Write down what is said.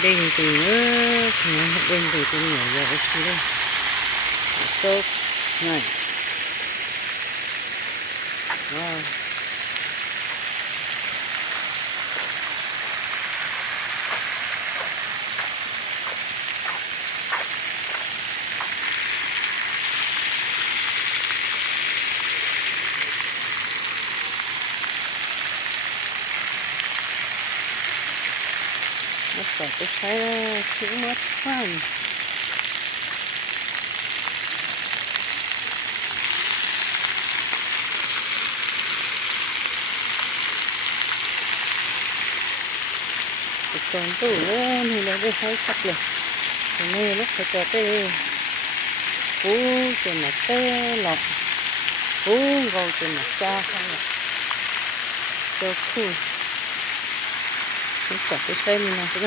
เด้งตึงเด้งตึงตัวเหนียวเยอะสิเลยตกง่ายว้าวมาต่อไปใช้ถึงมัดฟันตอนตู้เลยนี่เราได้ใช้สักเลยตรงนี้ลูกเขาจะเต้ปูจะมาเต้หลอกปูเราจะมาจ้าข้างหลังเจ้าคู่นี่กลับไปใช้มันนะสิ